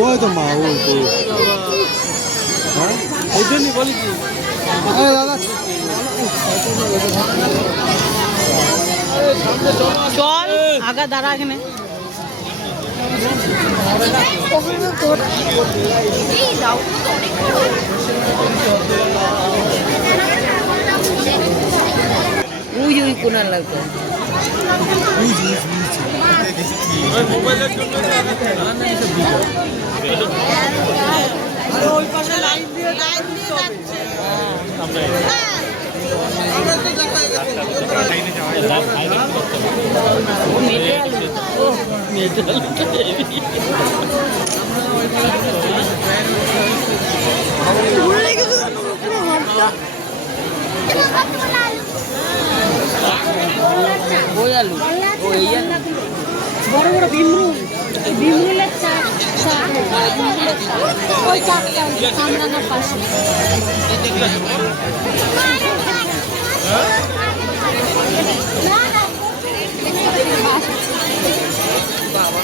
ওই তো মা ওই তো হ্যাঁ এই জন্যই বলি কি আরে দাদা চল আগা দাঁড়া এখানে ওই ওই কোনার লাগতো ওই পাশে লাইন দিয়ে যাচ্ছে বড় বড় ভীমরুলের ওই চারটা কামরাঙার পাশে বাবা